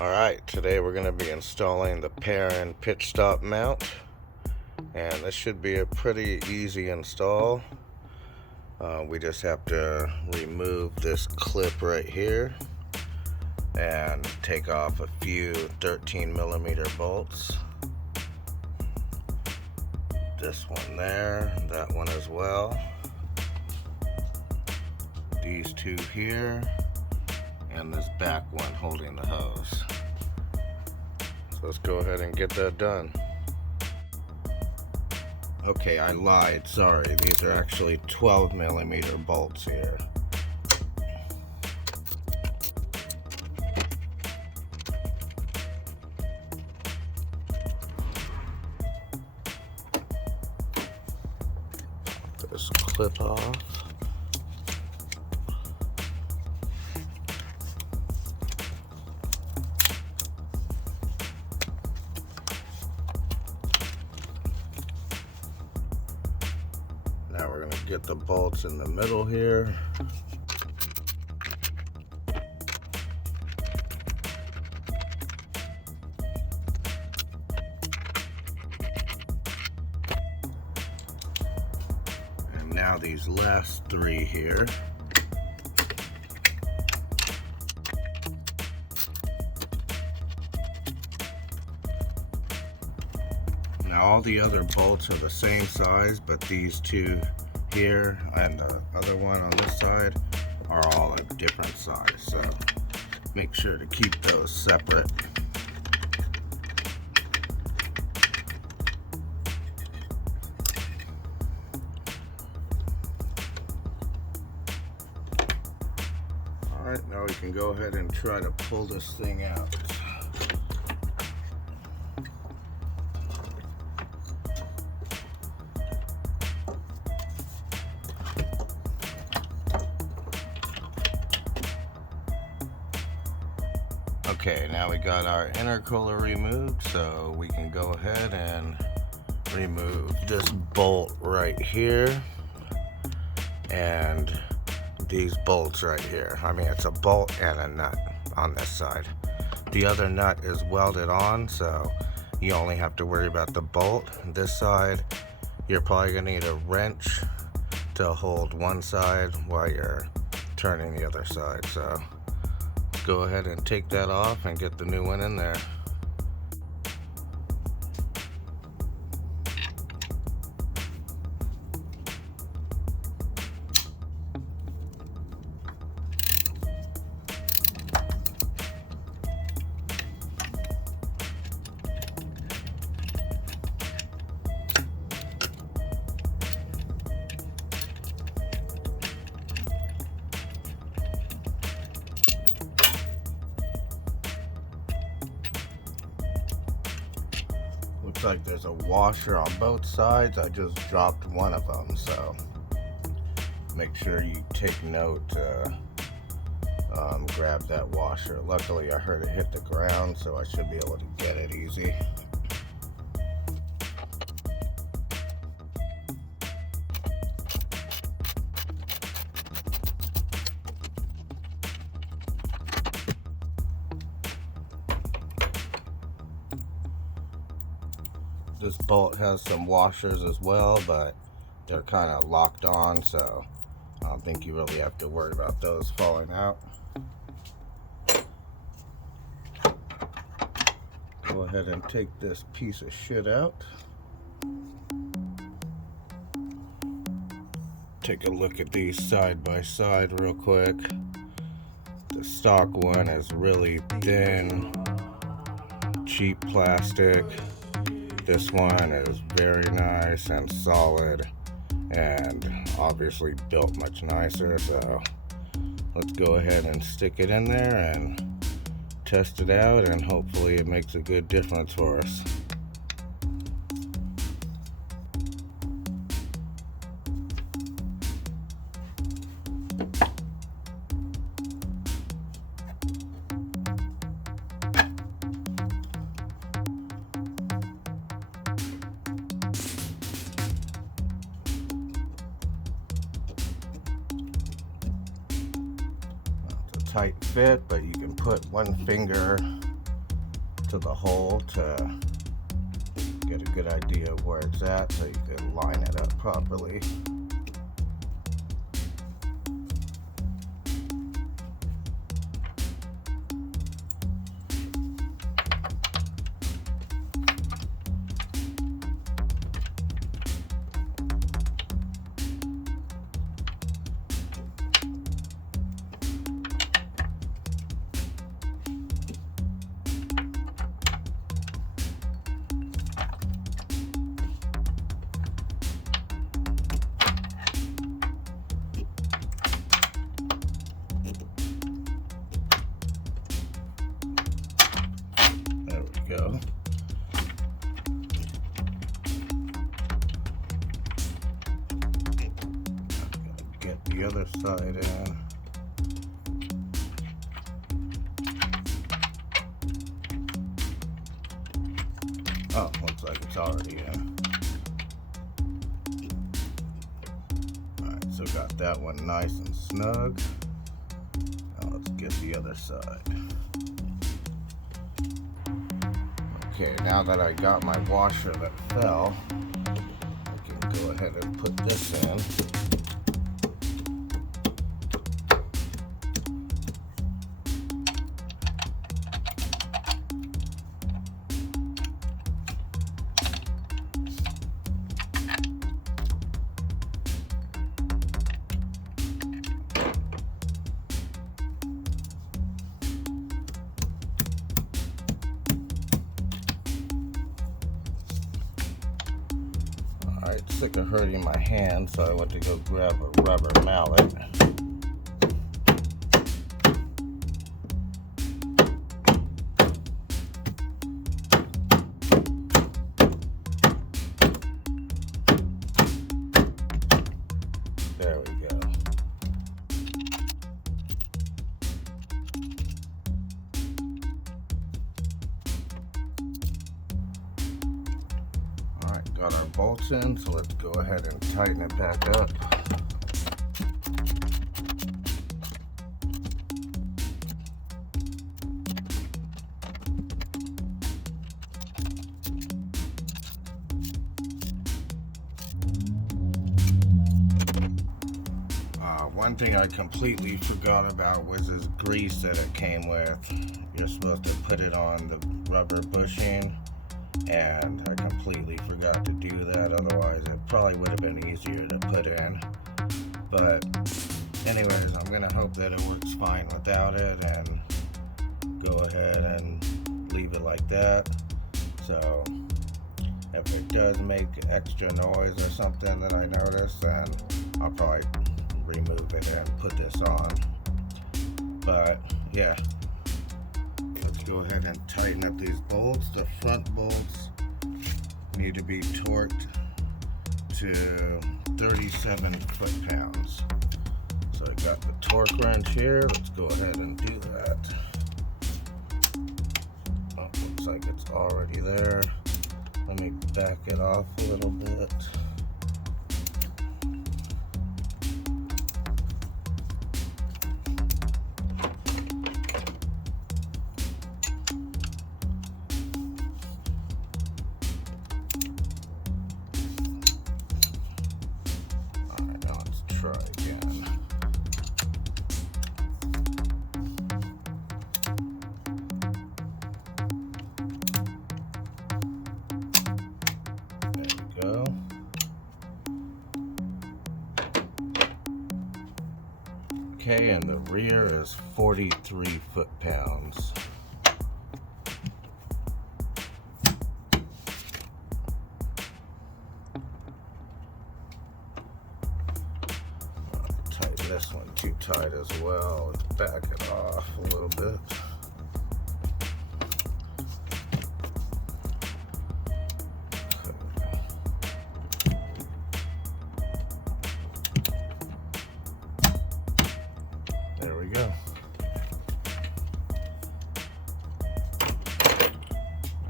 Alright, today we're going to be installing the Perrin pitch stop mount, and this should be a pretty easy install. We just have to remove this clip right here and take off a few 13mm bolts. This one there, that one as well, these two here, and this back one holding the hose. So let's go ahead and get that done. Okay, I lied, sorry. These are actually 12mm bolts here. This clip off. Now we're going to get the bolts in the middle here. And now these last three here. Now all the other bolts are the same size, but these two here and the other one on this side are all a different size, so make sure to keep those separate. Alright, now we can go ahead and try to pull this thing out. Okay, now we got our intercooler removed, so we can go ahead and remove this bolt right here and these bolts right here. I mean, it's a bolt and a nut on this side. The other nut is welded on, so you only have to worry about the bolt. This side, you're probably gonna need a wrench to hold one side while you're turning the other side. So go ahead and take that off and get the new one in there. Looks like there's a washer on both sides. I just dropped one of them, so make sure you take note to grab that washer. Luckily, I heard it hit the ground, so I should be able to get it easy. This bolt has some washers as well, but they're kind of locked on, so I don't think you really have to worry about those falling out. Go ahead and take this piece of shit out. Take a look at these side by side real quick. The stock one is really thin, cheap plastic. This one is very nice and solid and obviously built much nicer, so let's go ahead and stick it in there and test it out, and hopefully it makes a good difference for us. Tight fit, but you can put one finger to the hole to get a good idea of where it's at so you can line it up properly. Go. Get the other side in. Oh, looks like it's already in. Alright, so got that one nice and snug. Now let's get the other side. Okay, now that I got my washer that fell, I can go ahead and put this in. Alright, sick of hurting my hand, so I went to go grab a rubber mallet. There we go. Alright, got our bolts in, so let's go ahead and tighten it back up. One thing I completely forgot about was this grease that it came with. You're supposed to put it on the rubber bushing, and I completely forgot to do that. Otherwise it probably would have been easier to put in. But anyways, I'm gonna hope that it works fine without it and go ahead and leave it like that. So if it does make extra noise or something that I notice, then I'll probably remove it and put this on. But yeah, let's go ahead and tighten up these bolts. The front bolts need to be torqued to 37 foot-pounds. So I got the torque wrench here. Let's go ahead and do that. Oh, looks like it's already there. Let me back it off a little bit. Try again. There we go. Okay, and the rear is 43 foot-pounds. This one too tight as well. Let's back it off a little bit. There we go.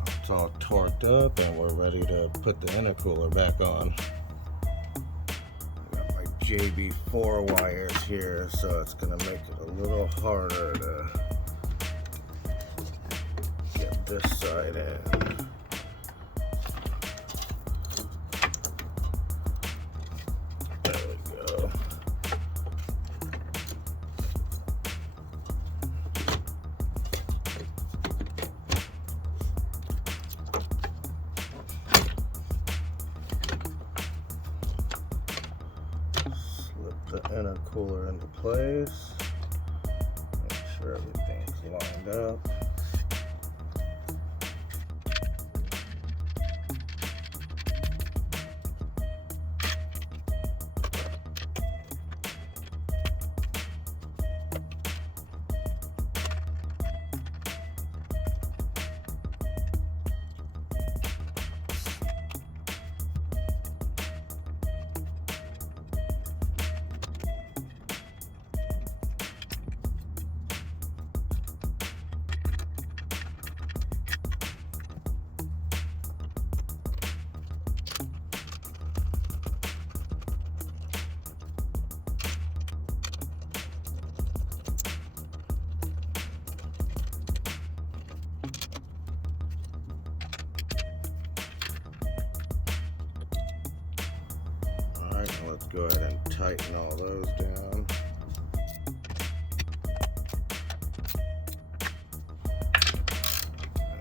It's all torqued up and we're ready to put the intercooler back on. JB4 wires here, so it's going to make it a little harder to get this side in. There we go. Slip the intercooler into place. Make sure everything's lined up. Alright, let's go ahead and tighten all those down.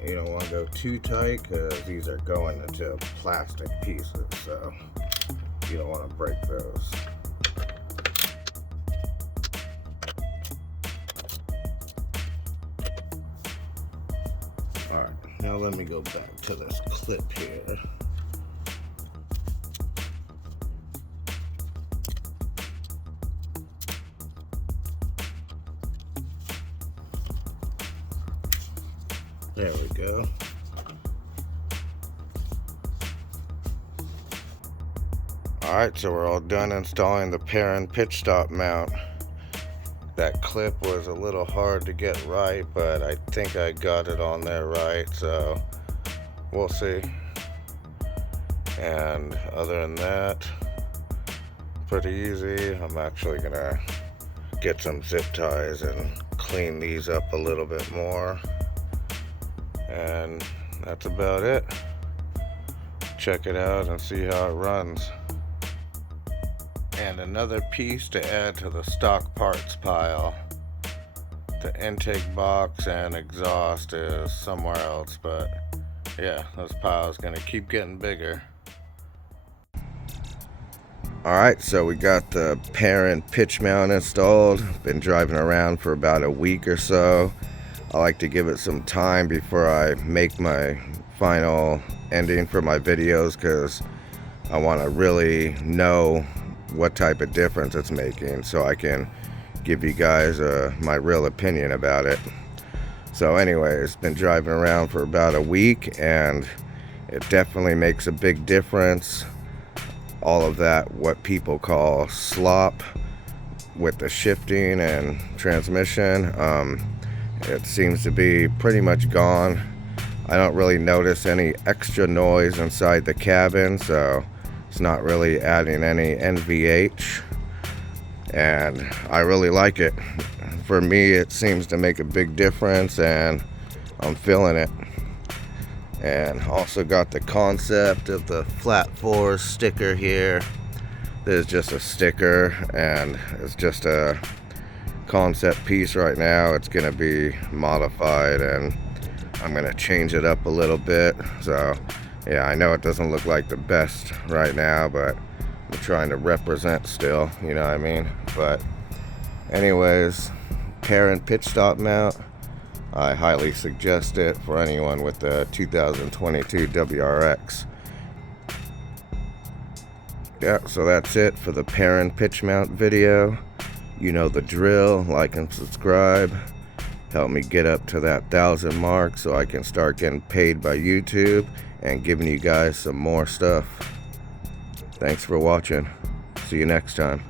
You don't want to go too tight because these are going into plastic pieces, so you don't want to break those. Alright, now let me go back to this clip here. There we go. Alright, so we're all done installing the Perrin pitch stop mount. That clip was a little hard to get right, but I think I got it on there right, so we'll see. And other than that, pretty easy. I'm actually gonna get some zip ties and clean these up a little bit more. And that's about it. Check it out and see how it runs. And another piece to add to the stock parts pile. The intake box and exhaust is somewhere else, but yeah, this pile is gonna keep getting bigger. Alright, so we got the Perrin pitch mount installed. Been driving around for about a week or so. I like to give it some time before I make my final ending for my videos because I want to really know what type of difference it's making so I can give you guys my real opinion about it. So anyways, been driving around for about a week and it definitely makes a big difference. All of that, what people call slop with the shifting and transmission, it seems to be pretty much gone. I don't really notice any extra noise inside the cabin, so it's not really adding any NVH, and I really like it. For me, it seems to make a big difference and I'm feeling it. And also got the concept of the flat 4 sticker here. There's just a sticker and it's just a concept piece right now. It's gonna be modified and I'm gonna change it up a little bit. So yeah, I know it doesn't look like the best right now, but I'm trying to represent still, you know what I mean? But anyways, Perrin pitch stop mount, I highly suggest it for anyone with the 2022 WRX. Yeah, so that's it for the Perrin pitch mount video. You know the drill. Like and subscribe. Help me get up to that 1,000 mark so I can start getting paid by YouTube and giving you guys some more stuff. Thanks for watching. See you next time.